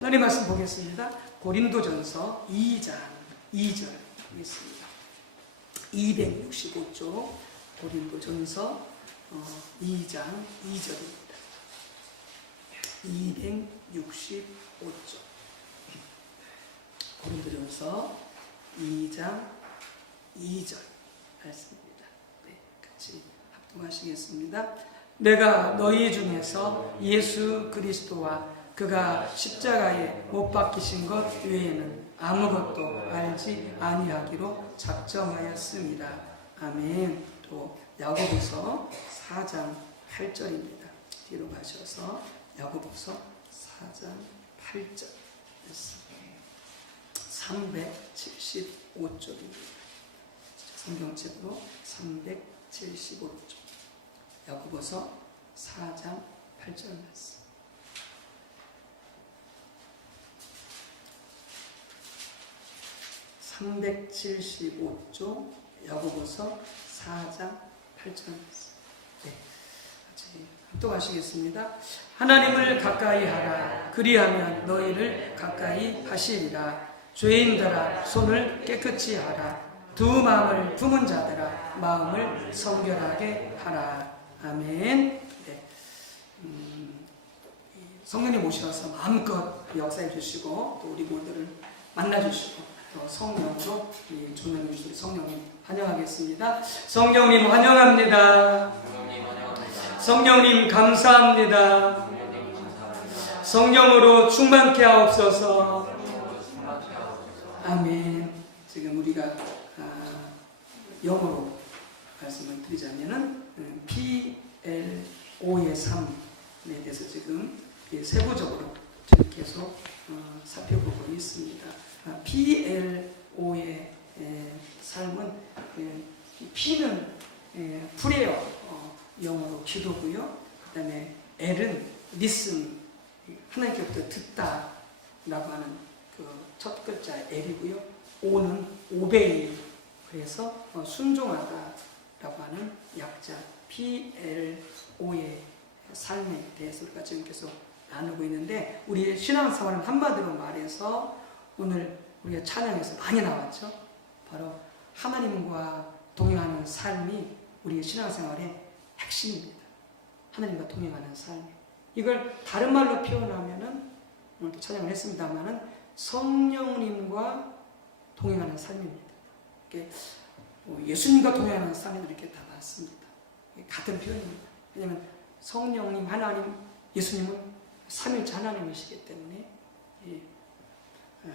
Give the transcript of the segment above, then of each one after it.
하나님 말씀 보겠습니다. 고린도전서 2장 2절 보겠습니다. 265쪽 고린도전서 2장 2절입니다. 265쪽 고린도전서 2장 2절 말씀입니다. 네, 같이 합동하시겠습니다. 내가 너희 중에서 예수 그리스도와 그가 십자가에 못 박히신 것 외에는 아무것도 알지 아니하기로 작정하였습니다. 아멘. 또 야고보서 4장 8절입니다. 뒤로 가셔서 야고보서 4장 8절 375쪽입니다. 성경책으로 375쪽 야고보서 4장 8절 말씀. 375쪽 야고보서 4장 8절 말씀. 네, 같이 합독하시겠습니다. 하나님을 가까이 하라. 그리하면 너희를 가까이 하시리라. 죄인들아 손을 깨끗이 하라. 두 마음을 품은 자들아 마음을 성결하게 하라. 아멘. 네. 성령님 오셔서 마음껏 역사해 주시고 또 우리 모두를 만나 주시고 또 성령으로 조명해 주신 성령님 환영하겠습니다. 성령님 환영합니다. 성령님 감사합니다. 성령으로 충만케 하옵소서. 아멘. 지금 우리가 영어로 말씀을 드리자면은 PLO의 3에 대해서 지금 세부적으로 지금 계속 살펴보고 있습니다. PLO의 삶은 P는 프레어 영어로 기도고요. 그 다음에 L은 listen 하나님께부터 듣다라고 하는 그 첫 글자 L이고요. O는 obey 그래서 순종하다라고 하는 약자 PLO의 삶에 대해서 우리가 지금 계속 나누고 있는데 우리의 신앙생활은 한마디로 말해서 오늘 우리가 찬양에서 많이 나왔죠. 바로 하나님과 동행하는 삶이 우리의 신앙생활의 핵심입니다. 하나님과 동행하는 삶. 이걸 다른 말로 표현하면은 오늘도 찬양을 했습니다만은 성령님과 동행하는 삶입니다. 이렇게 예수님과 동행하는 삶이 이렇게 다 맞습니다. 같은 표현입니다. 왜냐하면 성령님, 하나님, 예수님은 삼일째 하나님이시기 때문에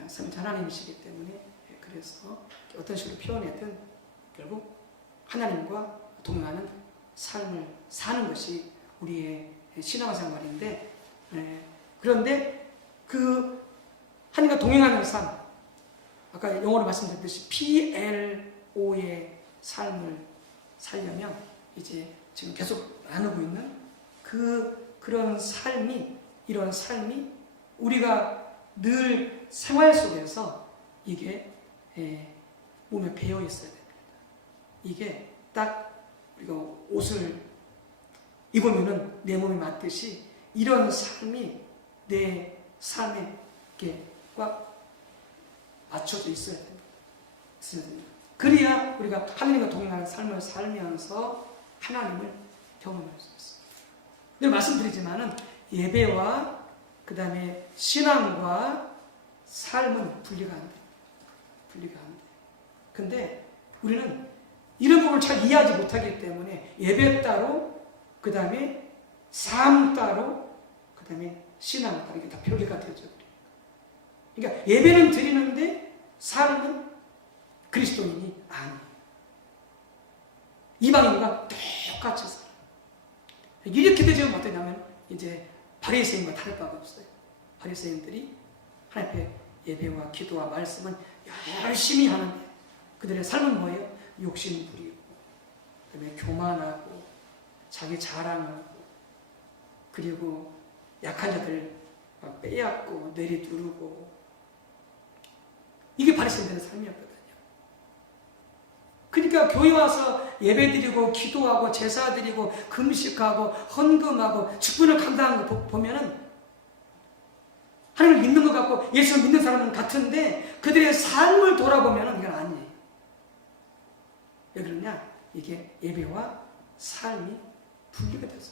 삼일째 하나님이시기 때문에 그래서 어떤 식으로 표현하든 결국 하나님과 동행하는 삶을 사는 것이 우리의 신앙생활인데 그런데 그 하나님과 동행하는 삶 아까 영어로 말씀드렸듯이 PLO의 삶을 살려면 이제 지금 계속 나누고 있는 그런 삶이 이런 삶이 우리가 늘 생활 속에서 이게 몸에 배어 있어야 됩니다. 이게 딱 우리가 옷을 입으면은 내 몸에 맞듯이 이런 삶이 내 삶에 이렇게 꽉 맞춰져 있어야 됩니다. 그래야 우리가 하나님과 동행하는 삶을 살면서 하나님을 경험할 수 있습니다. 늘 말씀드리지만은 예배와 그 다음에 신앙과 삶은 분리가 안 돼요. 분리가 안 돼요. 근데 우리는 이런 부분을 잘 이해하지 못하기 때문에 예배 따로, 그 다음에 삶 따로, 그 다음에 신앙 따로 이게 다 별개가 되죠. 그러니까 예배는 드리는데 삶은 그리스도인이 아니에요. 이방인과 똑같이 살아요. 이렇게 되면 어떠냐면 이제 바리새인과 다를 바가 없어요. 바리새인들이 하나님 앞에 예배와 기도와 말씀은 열심히 하는데 그들의 삶은 뭐예요? 욕심 부리고 그다음에 교만하고 자기 자랑하고 그리고 약한 자들 빼앗고 내리두르고 이게 바리새인들의 삶이었거든요. 그러니까 교회 와서 예배드리고 기도하고 제사드리고 금식하고 헌금하고 직분을 감당하는 거 보면은 하나님을 믿는 것 같고 예수를 믿는 사람은 같은데 그들의 삶을 돌아보면 이건 아니에요. 왜 그러냐? 이게 예배와 삶이 분리가 돼서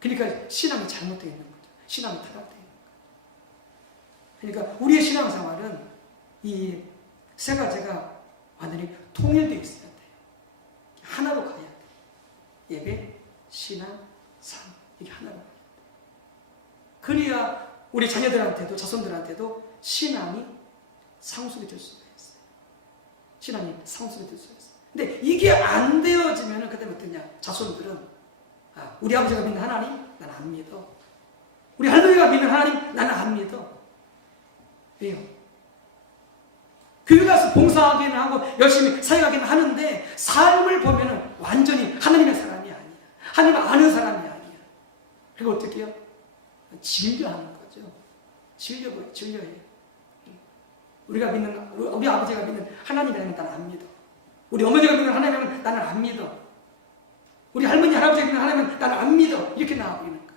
그래요. 그러니까 신앙이 잘못되어 있는 거죠. 신앙이 타락되어 있는 거죠. 그러니까 우리의 신앙생활은 이 세 가지가 완전히 통일되어 있어야 돼요. 하나로 가야 돼요. 예배, 신앙, 삶 이게 하나로 가야 돼요. 그래야 우리 자녀들한테도 자손들한테도 신앙이 상속이 될 수가 있어요. 신앙이 상속이 될 수가 있어요. 근데 이게 안 되어지면 그때 어떠냐? 자손들은 우리 아버지가 믿는 하나님 나는 안 믿어. 우리 할머니가 믿는 하나님 나는 안 믿어. 왜요? 교회 가서 봉사하기는 하고 열심히 사역하기는 하는데 삶을 보면 완전히 하나님의 사람이 아니야. 하나님을 아는 사람이 아니야. 그리고 어떻게 해요? 진료하는 거죠. 진료해요. 우리가 믿는, 우리 아버지가 믿는 하나님이라면 나는 안 믿어. 우리 어머니가 믿는 하나님이라면 나는 안 믿어. 우리 할머니, 할아버지가 믿는 하나님은 나는 안 믿어. 이렇게 나오고 있는 거죠.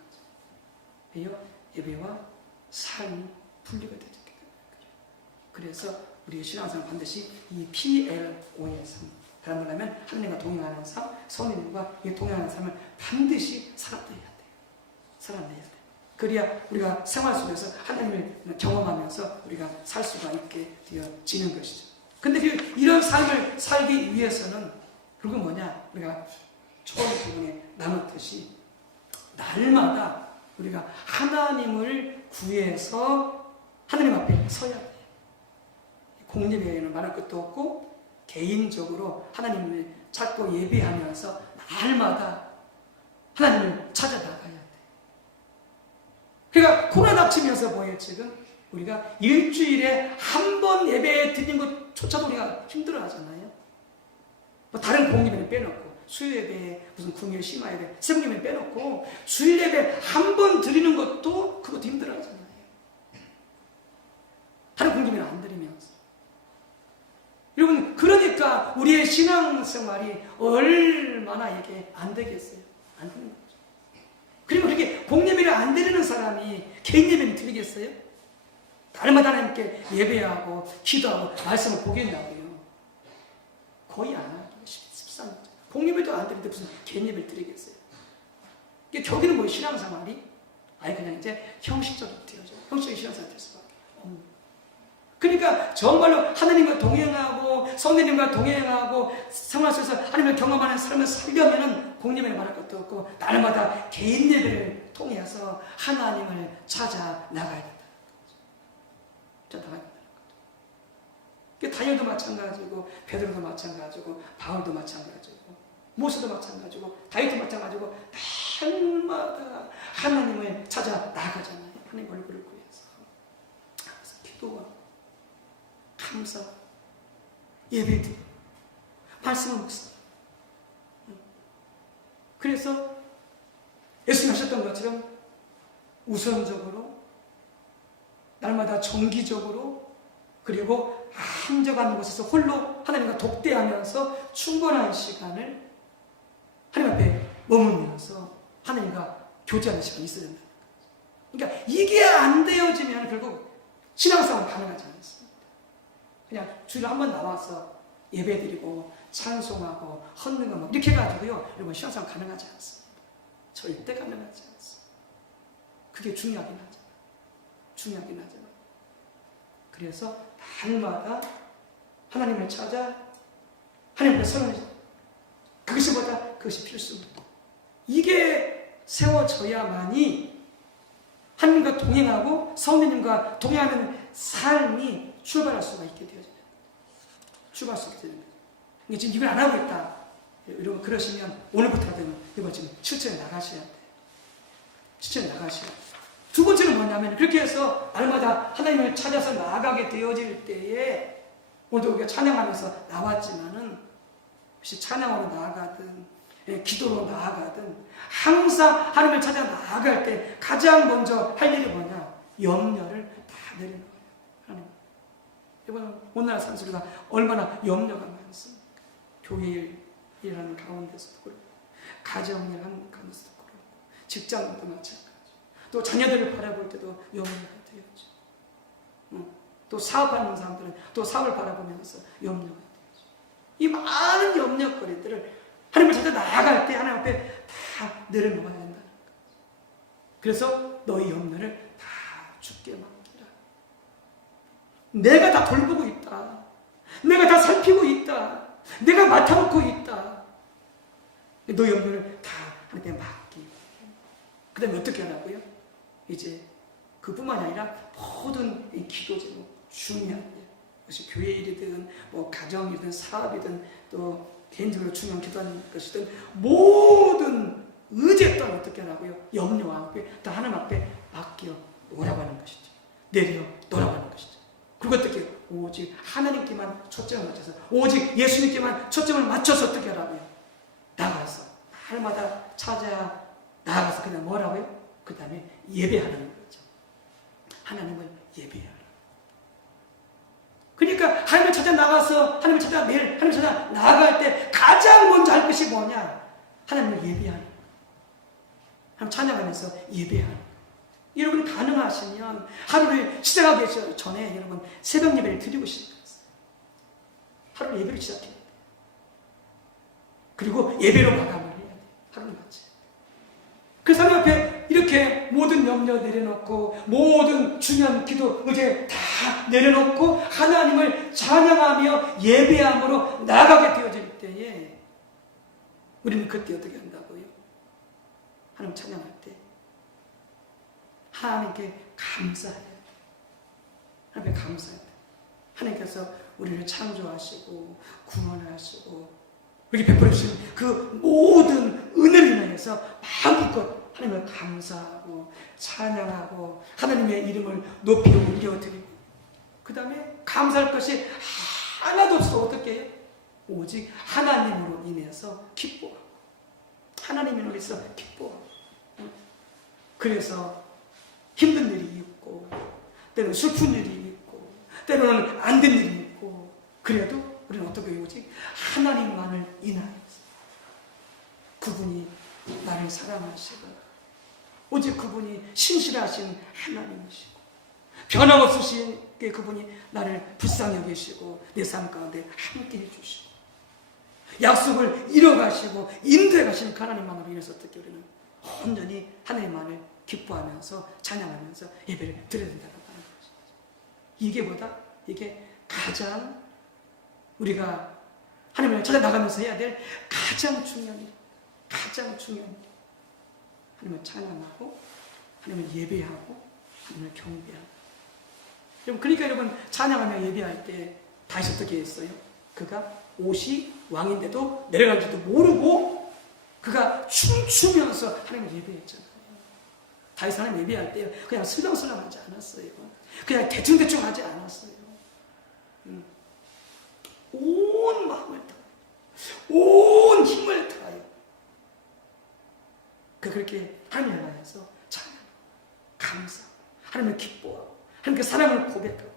왜요? 예배와 삶이 분리가 되죠. 그래서 우리의 신앙생활 반드시 이 PLO의 삶, 다른 말로 하면 하나님과 동행하는 삶, 성령님과 동행하는 삶을 반드시 살아내야 돼요. 살아내야 돼요. 그래야 우리가 생활 속에서 하나님을 경험하면서 우리가 살 수가 있게 되어지는 것이죠. 근데 이런 삶을 살기 위해서는 그건 뭐냐? 우리가 처음 부분에 나눴듯이 날마다 우리가 하나님을 구해서 하나님 앞에 서야 돼요. 공립에는 말할 것도 없고 개인적으로 하나님을 찾고 예배하면서 날마다 하나님을 찾아 나가야 돼. 그러니까 코로나 닥치면서 뭐예요 지금? 우리가 일주일에 한 번 예배 드리는 것조차도 우리가 힘들어 하잖아요. 뭐 다른 공립에는 빼놓고 수요 예배, 무슨 금요 심화 예배, 새벽 예배 빼놓고 주일 예배 한 번 드리는 것도 그것도 힘들어 하잖아요. 다른 공립에는 안 드리면서. 여러분, 그러니까 우리의 신앙생활이 얼마나 이게 안 되겠어요? 안 되는 거죠. 그리고 그렇게 공예배를 안 드리는 사람이 개인 예배는 드리겠어요? 날마다 하나님께 예배하고 기도하고 말씀을 보겠다고요? 거의 안 하죠. 13년. 공예배도 안 드리는데 무슨 개인 예배를 드리겠어요? 이게 저기는 뭐 신앙생활이? 아니 그냥 이제 형식적으로 되어져. 형식적인 신앙생활이 될 수밖에 없는. 그러니까 정말로 하나님과 동행하고 성령님과 동행하고 생활 속에서 하나님을 경험하는 삶을 살려면 공예배를 말할 것도 없고 날마다 개인 예배를 통해서 하나님을 찾아 나가야 된다는 거죠. 나가야 된다는 거죠. 다니엘도 마찬가지고 베드로도 마찬가지고 바울도 마찬가지고 모세도 마찬가지고 다윗도 마찬가지고 날마다 하나님을 찾아 나가잖아요. 하나님 얼굴을 구해서. 그래서 기도가 감사, 예배드, 말씀을 묵상. 그래서 예수님 하셨던 것처럼 우선적으로 날마다 정기적으로 그리고 한적한 곳에서 홀로 하나님과 독대하면서 충분한 시간을 하나님 앞에 머물면서 하나님과 교제하는 시간이 있어야 된다. 그러니까 이게 안 되어지면 결국 신앙생활은 가능하지 않습니다. 그냥 주일에 한 번 나와서 예배드리고 찬송하고 헌능하고 막 이렇게 해가지고요 여러분 신앙생활 가능하지 않습니다. 절대 가능하지 않습니다. 그게 중요하긴 하잖아요. 중요하긴 하잖아요. 그래서 날마다 하나님을 찾아 하나님을 선을 그것이 필수입니다. 이게 세워져야만이 하나님과 동행하고 성령님과 동행하는 삶이 출발할 수가 있게 되어져요. 출발할 수 있게 되는 거예요. 근데 지금 이걸 안 하고 있다. 여러분 그러시면 오늘부터라도 이거 지금 실천에 나가셔야 돼요. 실천에 나가셔야 돼요. 두 번째는 뭐냐면 그렇게 해서 날마다 하나님을 찾아서 나아가게 되어질 때에 오늘도 우리가 찬양하면서 나왔지만은 혹시 찬양으로 나아가든 기도로 나아가든 항상 하나님을 찾아 나아갈 때 가장 먼저 할 일이 뭐냐? 염려를 다 내리는 거예요. 하나님. 이번 오늘날 산소리가 얼마나 염려가 많습니까? 교회 일하는 가운데서도 그렇고 가정일 하는 가운데서도 그렇고 직장도 마찬가지. 또 자녀들을 바라볼 때도 염려가 되었죠. 또 사업하는 사람들은 또 사업을 바라보면서 염려가 되었죠. 이 많은 염려거리들을 하나님을 찾아 나아갈 때 하나님 앞에 다 내려놓아야 된다는 거죠. 그래서 너희 염려를 다 주께 맡기라. 내가 다 돌보고 있다. 내가 다 살피고 있다. 내가 맡아놓고 있다. 너희 염려를 다 하나님께 맡기고. 그 다음에 어떻게 하라고요? 이제 그뿐만이 아니라 모든 이 기도 제목 중요한 일, 그것이 교회 일이든 뭐 가정이든 사업이든 또 개인적으로 중요한 기도하는 것이든 모든 의제 또한 어떻게 하라고요? 염려와 함께 다 하나님 앞에 맡겨 놓으라고 하는 것이죠. 내려 놓으라고 하는 것이죠. 그리고 어떻게 오직 하나님께만 초점을 맞춰서 오직 예수님께만 초점을 맞춰서 어떻게 하라고요? 나가서 날마다 찾아 나가서 그냥 뭐라고요? 그 다음에 예배하는 거죠. 하나님을 예배하라. 그러니까 하나님을 찾아 나가서 하나님을 찾아 매일 하나님을 찾아 나아갈 때 가장 먼저 할 것이 뭐냐? 하나님을 예배하는 거예요. 하나님 찬양하면서 예배하는 거예요. 여러분 가능하시면 하루를 시작하기 전에 여러분 새벽 예배를 드리고 시작했어요. 하루 예배를 시작해야 돼요. 그리고 예배로 마감을 해야 돼요. 하루를 마치. 그래서 하나님 앞에 이렇게 모든 염려 내려놓고 모든 중요한 기도 의제 다 내려놓고 하나님을 찬양하며 예배함으로 나아가게 되어질 때에 우리는 그때 어떻게 한다고요? 하나님 찬양할 때 하나님께 감사해야 돼요. 하나님께 감사해야 돼요. 하나님께서 우리를 창조하시고 구원하시고 우리 베풀어 주신 그 모든 은혜를 인하여서 마음껏 하나님을 감사하고 찬양하고 하나님의 이름을 높이 올려드리고 그 다음에 감사할 것이 하나도 없어. 어떻게 해요? 오직 하나님으로 인해서 기뻐하고 하나님으로 인해서 기뻐하고 그래서 힘든 일이 있고 때로는 슬픈 일이 있고 때로는 안 된 일이 있고 그래도 우리는 어떻게 해요? 오직 하나님만을 인하여서 그분이 나를 사랑하시고 오직 그분이 신실하신 하나님이시고 변함없으시게 그분이 나를 불쌍히 여기시고 내 삶 가운데 함께 해주시고 약속을 이뤄가시고 인도해 가시는 하나님만으로 인해서 어떻게 우리는 온전히 하나님만을 기뻐하면서 찬양하면서 예배를 드려야 된다는 것입니다. 이게 뭐다? 이게 가장 우리가 하나님을 찾아나가면서 해야 될 가장 중요한 일, 가장 중요한 일. 하나님을 찬양하고 하나님을 예배하고 하나님을 경배하고. 그러니까 여러분 찬양하며 예배할 때 다윗이 어떻게 했어요? 그가 옷이 왕인데도 내려간지도 모르고 그가 춤추면서 하나님을 예배했잖아요. 다윗이 하나님 예배할 때 그냥 슬렁슬렁 하지 않았어요. 그냥 대충대충 하지 않았어요. 온 마음을 다하여 온 힘을 다하여 그렇게 하나님을 향해서 찬양, 감사, 하나님을 기뻐하고 하나님께 사랑을 고백하고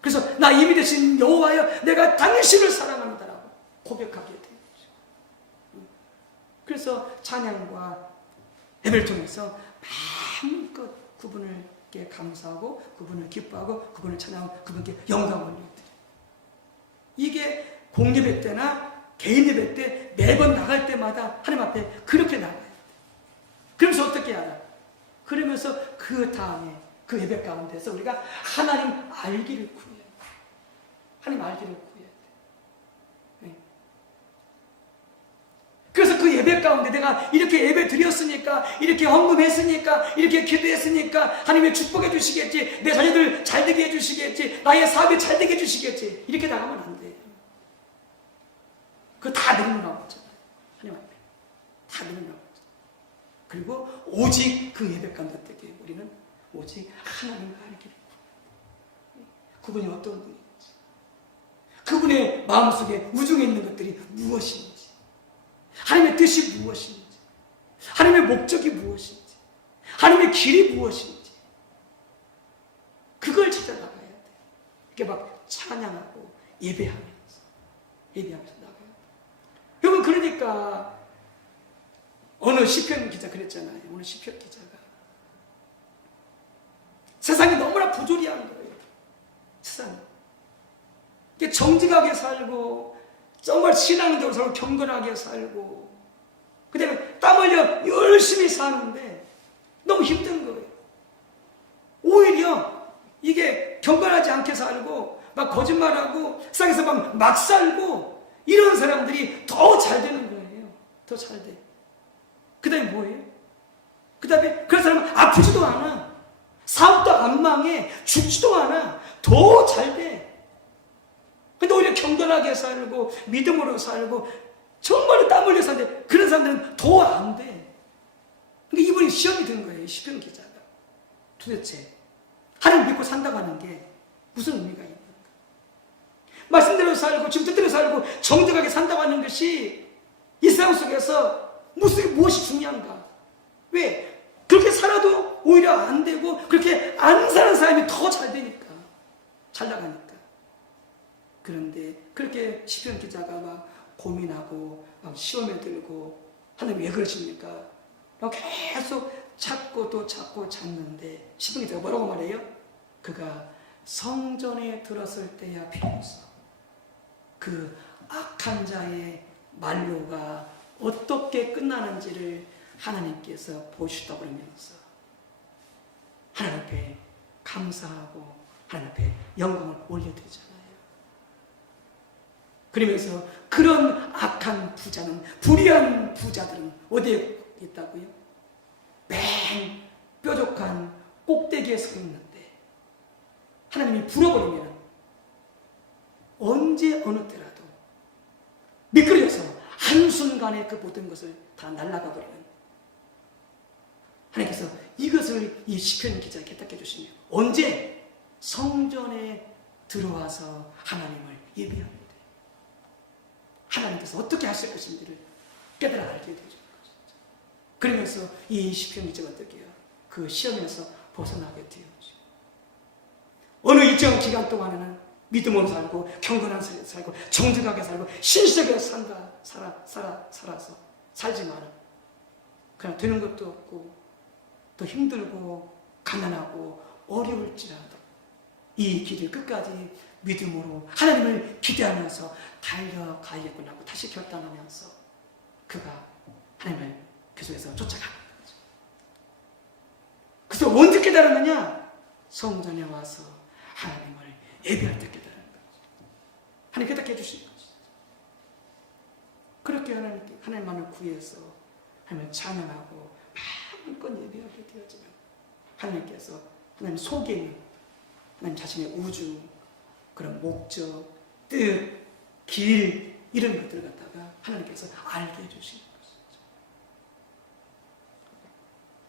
그래서 나 이미 되신 여호와여 내가 당신을 사랑합니다라고 고백하게 되죠. 그래서 찬양과 예배를 통해서 마음껏 그분께 감사하고 그분을 기뻐하고 그분을 찬양하고 그분께 영광을 올려드려요. 이게 공예배 때나 개인 예배 때 매번 나갈 때마다 하나님 앞에 그렇게 나가야 돼. 그러면서 어떻게 알아? 그러면서 그 다음에 그 예배 가운데서 우리가 하나님 알기를 구해야 돼. 하나님 알기를 구해야 돼. 네. 그래서 그 예배 가운데 내가 이렇게 예배 드렸으니까 이렇게 헌금했으니까 이렇게 기도했으니까 하나님이 축복해 주시겠지, 내 자녀들 잘 되게 해주시겠지, 나의 사업이 잘 되게 해주시겠지, 이렇게 나가면 안 돼. 그거 다 내려놓으라고 했잖아요. 하나님 앞에 다 내려놓으라고 했잖아요. 그리고 오직 그 예배 가운데 어떻게 해요? 우리는 오직 하나님을 알기를 그분이 어떤 분인지 그분의 마음속에 우중에 있는 것들이 무엇인지 하나님의 뜻이 무엇인지 하나님의 목적이 무엇인지 하나님의 길이 무엇인지 그걸 찾아나가야 돼. 이렇게 막 찬양하고 예배하면서 나가야 돼. 여러분 그러니까 어느 시편 기자 그랬잖아요. 오늘 시편 기자가 세상이 너무나 부조리한 거예요. 세상이. 정직하게 살고 정말 신앙적으로 살고 경건하게 살고 그 다음에 땀 흘려 열심히 사는데 너무 힘든 거예요. 오히려 이게 경건하지 않게 살고 막 거짓말하고 세상에서 막 살고 이런 사람들이 더 잘 되는 거예요. 더 잘 돼. 그 다음에 뭐예요? 그 다음에 그런 사람은 아프지도 않아. 사업도 안 망해. 죽지도 않아. 더 잘 돼. 근데 오히려 경건하게 살고 믿음으로 살고 정말로 땀 흘려 사는데 그런 사람들은 더 안 돼. 근데 이분이 시험이 든 거예요. 시편 기자가. 도대체 하나님 믿고 산다고 하는 게 무슨 의미가 있는가? 말씀대로 살고 지금 뜻대로 살고 정직하게 산다고 하는 것이 이 세상 속에서 무엇이 중요한가? 왜? 그렇게 살아도 오히려 안 되고 그렇게 안 사는 사람이 더 잘 되니까. 잘 나가니까. 그런데 그렇게 시편 기자가 막 고민하고 막 시험에 들고 하나님 왜 그러십니까? 막 계속 찾고 또 찾고 찾는데 시편 기자가 뭐라고 말해요? 그가 성전에 들었을 때야 비로소 그 악한 자의 만료가 어떻게 끝나는지를 하나님께서 보시다 그러면서 하나님 앞에 감사하고 하나님 앞에 영광을 올려드리잖아요. 그러면서 그런 악한 부자는 불의한 부자들은 어디에 있다고요? 맨 뾰족한 꼭대기에 서 있는데 하나님이 불어버리면 언제 어느 때라도 미끄러져서 한순간에 그 모든 것을 다 날아가 버리는 하나님께서 이것을 이 시편 기자에 깨닫게 해주시며 언제 성전에 들어와서 하나님을 예배합니다. 하나님께서 어떻게 하실 것인지를 깨달아 알게 되죠. 그러면서 이 시편 기자가 어떻게 해요? 그 시험에서 벗어나게 되어죠. 어느 일정 기간 동안에는 믿음으로 살고 경건한 삶을 살고 정직하게 살고 신실하게 살아서 살지만 그냥 되는 것도 없고 더 힘들고 가난하고 어려울지라도 이 길을 끝까지 믿음으로 하나님을 기대하면서 달려가야겠구나 하고 다시 결단하면서 그가 하나님을 계속해서 쫓아가는 거죠. 그래서 언제 깨달았느냐? 성전에 와서 하나님을 예배할 때 깨달은 거죠. 하나님 깨닫게 해주신 거죠. 그렇게 하나님만을 구해서 하나님을 찬양하고 마음껏 예배하게 되었지만 하나님께서 하나님 속에 있는 하나님 자신의 우주, 그런 목적, 뜻, 길 이런 것들을 갖다가 하나님께서 알게 해주신 것이죠.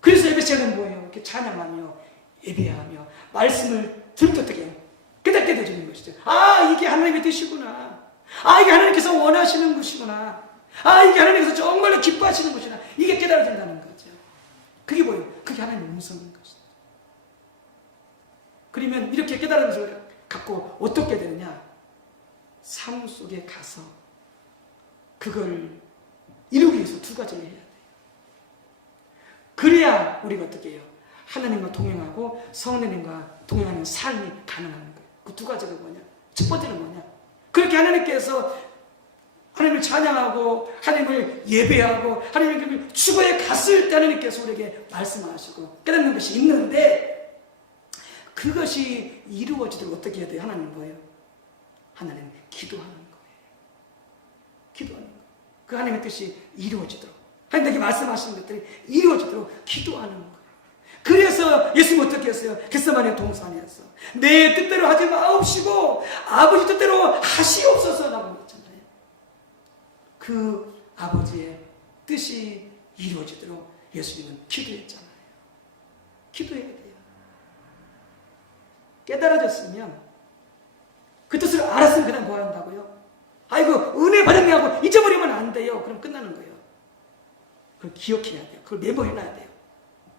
그래서 예배 시간은 뭐예요? 이렇게 찬양하며 예배하며 말씀을 들떴게 깨닫게 되어지는 것이죠. 아, 이게 하나님의 뜻이구나. 아, 이게 하나님께서 원하시는 것이구나. 아, 이게 하나님께서 정말로 기뻐하시는 것이구나. 이게 깨달아진다는 거죠. 그게 뭐예요? 그게 하나님의 음성인 것이죠. 그러면 이렇게 깨달은 것을 갖고 어떻게 되느냐? 삶 속에 가서 그걸 이루기 위해서 두 가지를 해야 돼요. 그래야 우리가 어떻게 해요? 하나님과 동행하고 성령님과 동행하는 삶이 가능한 거예요. 그 두 가지가 뭐냐? 첫 번째는 뭐냐? 그렇게 하나님께서 하나님을 찬양하고 하나님을 예배하고 하나님을 추구해 갔을 때 하나님께서 우리에게 말씀하시고 깨닫는 것이 있는데 그것이 이루어지도록 어떻게 해야 돼요? 하나님 뭐예요? 하나님 기도하는 거예요. 기도하는 거예요. 그 하나님의 뜻이 이루어지도록 하나님께 말씀하시는 것들이 이루어지도록 기도하는 거예요. 그래서 예수님은 어떻게 했어요? 겟세마네 동산에서 내 뜻대로 하지 마옵시고 아버지 뜻대로 하시옵소서라고 했잖아요. 그 아버지의 뜻이 이루어지도록 예수님은 기도했잖아요. 기도해야 돼요. 깨달아졌으면 그 뜻을 알았으면 그냥 뭐 한다고요? 아이고 은혜 받았네 하고 잊어버리면 안 돼요. 그럼 끝나는 거예요. 그걸 기억해야 돼요. 그걸 메모해놔야 돼요.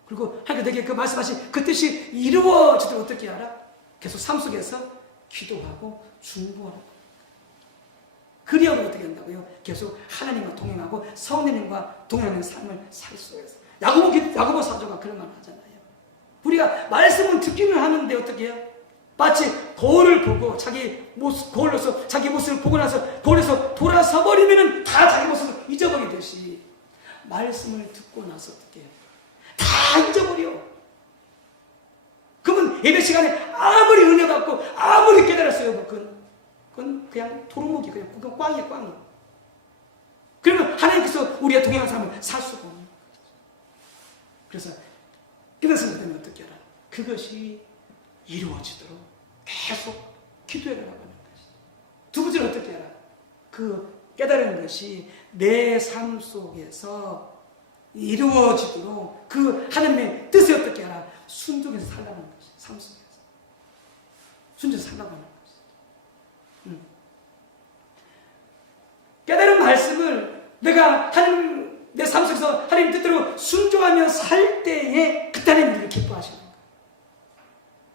그리고 하나님 내게 그 말씀하신 그 뜻이 이루어지도록 어떻게 알아? 계속 삶 속에서 기도하고 중보하고 그래야 어떻게 한다고요? 계속 하나님과 동행하고 성령님과 동행하는 삶을 살 수가 있어요. 야고보 사도가 그런 말 하잖아요. 우리가 말씀은 듣기는 하는데 어떻게 해요? 마치 거울을 보고 거울로서 자기 모습을 보고 나서 거울에서 돌아서 버리면 다 자기 모습을 잊어버리듯이 말씀을 듣고 나서 어떻게 해요? 다 잊어버려. 그러면 예배 시간에 아무리 은혜 받고 아무리 깨달았어요. 그건 그냥 도루묵이 그냥 꽝이야, 꽝이. 그러면 하나님께서 우리가 동행하는 사람을 살 수가 없는 거예요. 그래서 깨달았을 때는 어떻게 하라? 그것이 이루어지도록 계속 기도해라고 하는 것이죠. 두 번째는 어떻게 하라? 그 깨달은 것이 내 삶 속에서 이루어지도록 그 하나님의 뜻을 어떻게 하라? 순종해서 살라는 것이 삶 속에서 순종해서 살라고 하는 것이. 깨달은 말씀을 내가 하나님 내 삶 속에서 하나님 뜻대로 순종하며 살 때에 그때 하나님을 기뻐하시는 거예요.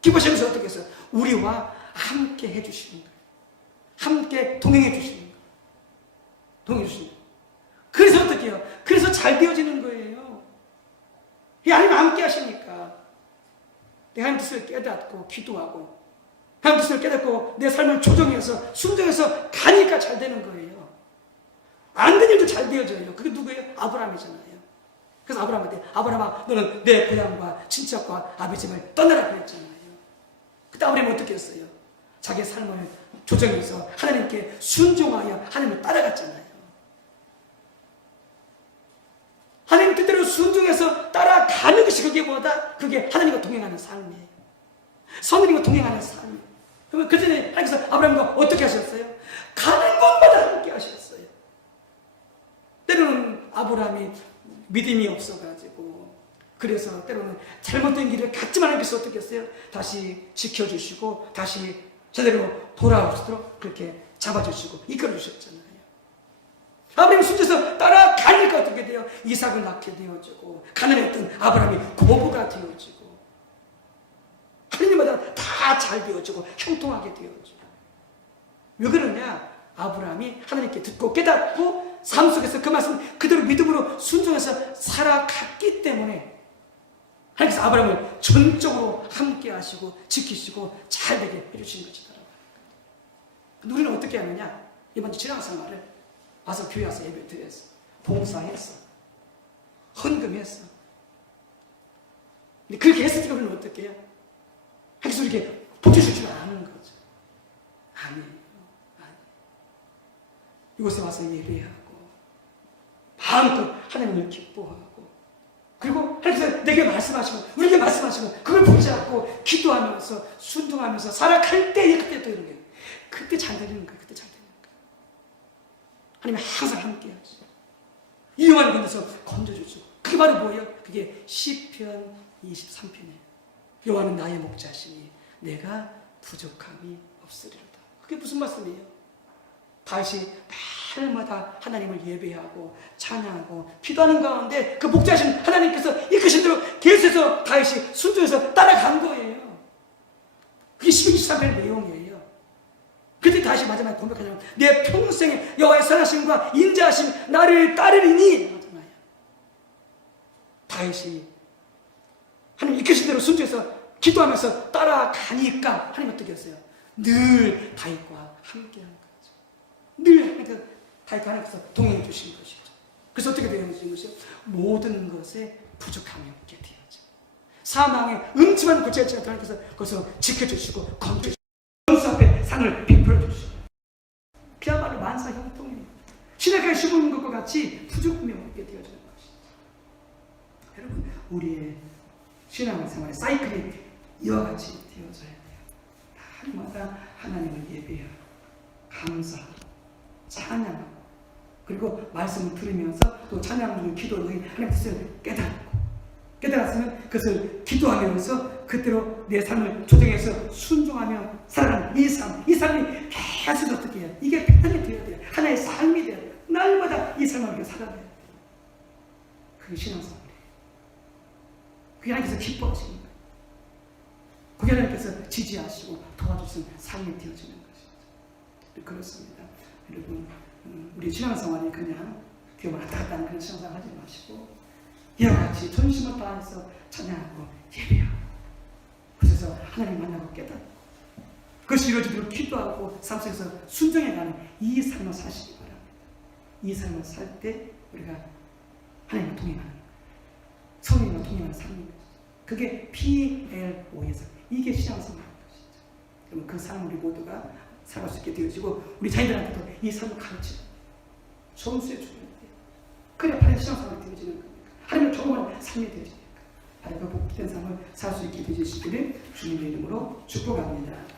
기뻐하시면서 어떻게 했어요? 우리와 함께 해주시는 거예요. 함께 동행해 주시는 거예요. 동행해 주시는 거예요. 그래서 어떻게 해요? 그래서 잘 되어지는 거예요. 하나님 함께 하시니까 내가 하나님 뜻을 깨닫고 기도하고 하나님 뜻을 깨닫고 내 삶을 조정해서 순종해서 가니까 잘 되는 거예요. 안 되는 일도 잘 되어져요. 그게 누구예요? 아브라함이잖아요. 그래서 아브라함한테 아브라함아 너는 내 고향과 친척과 아버지를 떠나라 그랬잖아요. 그때 아브라함이 어떻게 했어요? 자기의 삶을 조정해서 하나님께 순종하여 하나님을 따라갔잖아요. 하나님 뜻대로 순종해서 따라가는 것이 그게 하나님과 동행하는 삶이에요. 성령님과 동행하는 삶이에요. 그러면 그 전에 하나님께서 아브라함과 어떻게 하셨어요? 가는 곳마다 함께 하셨어요. 때로는 아브라함이 믿음이 없어가지고 그래서 때로는 잘못된 길을 갔지만 하나님께서 어떻게 했어요? 다시 지켜주시고 다시 제대로 돌아올 수 있도록 그렇게 잡아주시고 이끌어주셨잖아요. 아브라함이 순종해서 따라가니까 어떻게 돼요? 이삭을 낳게 되어지고 가난했던 아브라함이 고부가 되어지고 하나님마다 다 잘 되어지고 형통하게 되어지고. 왜 그러냐? 아브라함이 하나님께 듣고 깨닫고 삶 속에서 그 말씀 그대로 믿음으로 순종해서 살아갔기 때문에 하나님께서 아브라함을 전적으로 함께 하시고 지키시고 잘 되게 해주신 것이더라고요. 우리는 어떻게 하느냐? 이번 신앙생활을 와서 교회 와서 예배 드렸어. 봉사했어. 헌금했어. 근데 그렇게 했을 때 우리는 어떻게 해요? 하나님께서 이렇게 보태줄 줄 아는 거죠. 아니에요. 이곳에 와서 예배하고 마음껏 하나님을 기뻐하고 그리고 하나님께서 내게 말씀하시고 우리에게 말씀하시고 그걸 붙잡고 기도하면서 순종하면서 살아갈 때에 그때 또 이런 게 그때 잘 되는 거예요. 그때 잘 되는 거예요. 하나님이 항상 함께 하시고 위험한 곳에서 건져주시고 그게 바로 뭐예요? 그게 시편 23편이에요. 여호와는 나의 목자시니 내가 부족함이 없으리로다. 그게 무슨 말씀이에요? 다시 날마다 하나님을 예배하고 찬양하고 기도하는 가운데 그 목자신 하나님께서 이끄신 대로 계속해서 다시 순종해서 따라간 거예요. 그게 12.13편의 내용이에요. 그때 다시 마지막에 고백하냐면 내 평생에 여호와의 선하심과 인자하심 나를 따르리니 하잖아요. 다시 하나님 이끄신 대로 순종해서 기도하면서 따라가니까 하나님 어떻게 했어요? 늘 다윗과 함께한 거죠. 늘 다윗과 하나님께서 동행해 주신 것이죠. 그래서 어떻게 되어진 것이요? 모든 것에 부족함이 없게 되어져. 사망의 음침한 고치가 하나님께서 거기서 지켜주시고 건져주시고 원수 앞에 상을 베풀어 주시고 그야말로 만사 형통입니다. 신약하게 씹는 것과 같이 부족함이 없게 되어지는 것이죠. 여러분 우리의 신앙생활의 사이클이 이와 같이 되어져야 돼요. 날마다 하나님을 예배하고 감사하고 찬양하고 그리고 말씀을 들으면서 또 찬양을 기도를 하나님 뜻을 깨달았으면 그것을 기도하면서 그대로 내 삶을 조정해서 순종하며 살아가는 이 삶이 계속 어떻게 해요? 이게 편하게 되어야 돼요. 하나의 삶이 돼야 돼요. 날마다 이 삶을 이렇게 살아야 돼요. 그게 신앙생활이에요. 그게 하나님께서 기뻐하시는 거예요. 그게 하나님께서 지지하시고 도와주신 삶이 되어지는 것이죠. 그렇습니다. 여러분 우리 신앙생활이 그냥 뒤에 왔다 갔다 하는 그런 신앙생활 하지 마시고 이와 같이 전심을 다해서 찬양하고 예배하고 가서 하나님 만나고 깨닫고 그것이 이루어지도록 기도하고 삶 속에서 순종해가는 이 삶을 사시기 바랍니다. 이 삶을 살 때 우리가 하나님과 동행하는 성령과 동행하는 삶입니다. 그게 PLO에서 이게 신앙생활인 것이죠. 그러면 그 삶을 우리 모두가 살아갈 수 있게 되어지고 우리 자녀들한테도 이 삶을 가르치는 손수에 주는 거예요. 그래야 바른 신앙생활이 되어지는 겁니다. 하나님을 경험하는 삶이 되어지니까 바른 그 복된 삶을 살 수 있게 되어지시기를 주님의 이름으로 축복합니다.